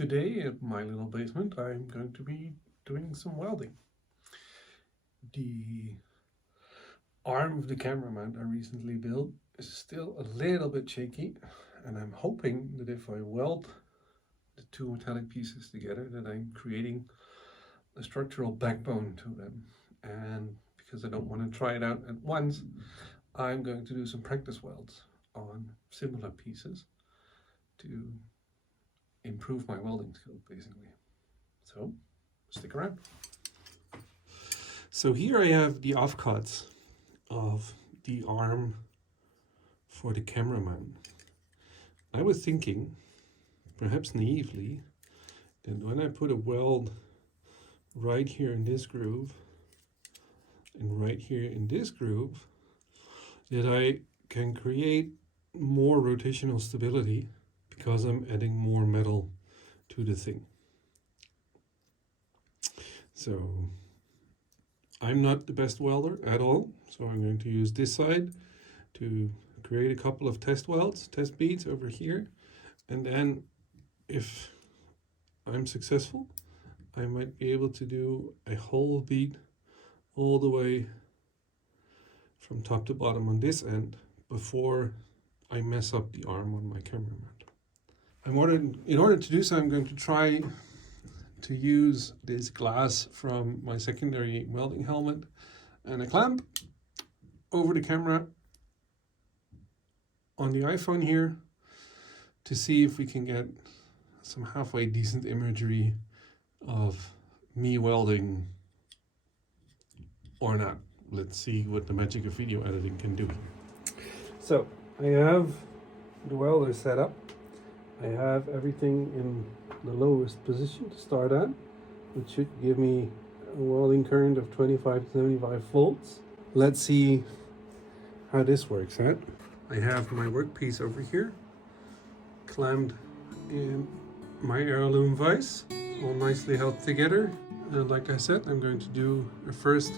Today at my little basement I'm going to be doing some welding. The arm of the camera mount I recently built is still a little bit shaky, and I'm hoping that if I weld the two metallic pieces together that I'm creating a structural backbone to them. And because I don't want to try it out at once, I'm going to do some practice welds on similar pieces to improve my welding skills, basically. So stick around. So here I have the offcuts of the arm for the camera mount. I was thinking, perhaps naively, that when I put a weld right here in this groove and right here in this groove, that I can create more rotational stability because I'm adding more metal to the thing. So I'm not the best welder at all, so I'm going to use this side to create a couple of test beads over here, and then if I'm successful, I might be able to do a whole bead all the way from top to bottom on this end before I mess up the arm on my camera mount. In order to do so, I'm going to try to use this glass from my secondary welding helmet and a clamp over the camera on the iPhone here to see if we can get some halfway decent imagery of me welding or not. Let's see what the magic of video editing can do here. So I have the welder set up. I have everything in the lowest position to start at, which should give me a welding current of 25 to 75 volts. Let's see how this works out. I have my workpiece over here, clamped in my heirloom vise, all nicely held together. And like I said, I'm going to do a first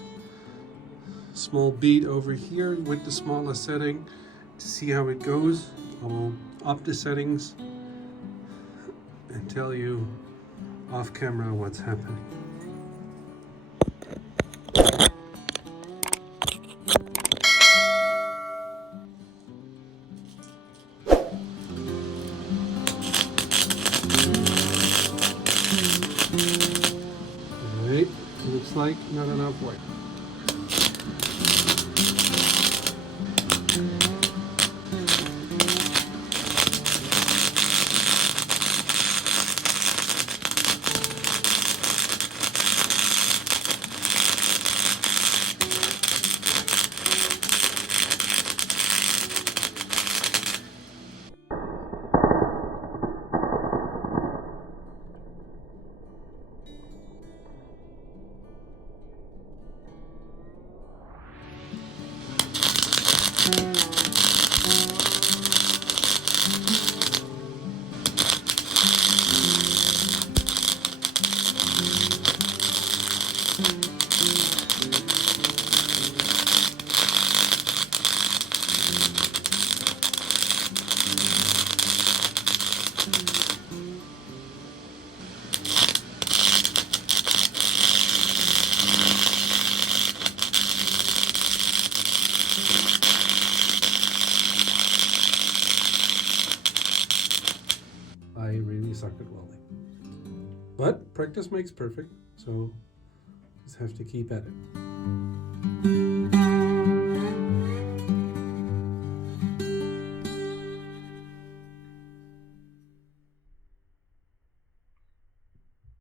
small bead over here with the smallest setting to see how it goes. I will up the settings and tell you off camera what's happening. Alright, looks like not enough white. I really suck at welding. But practice makes perfect, so just have to keep at it.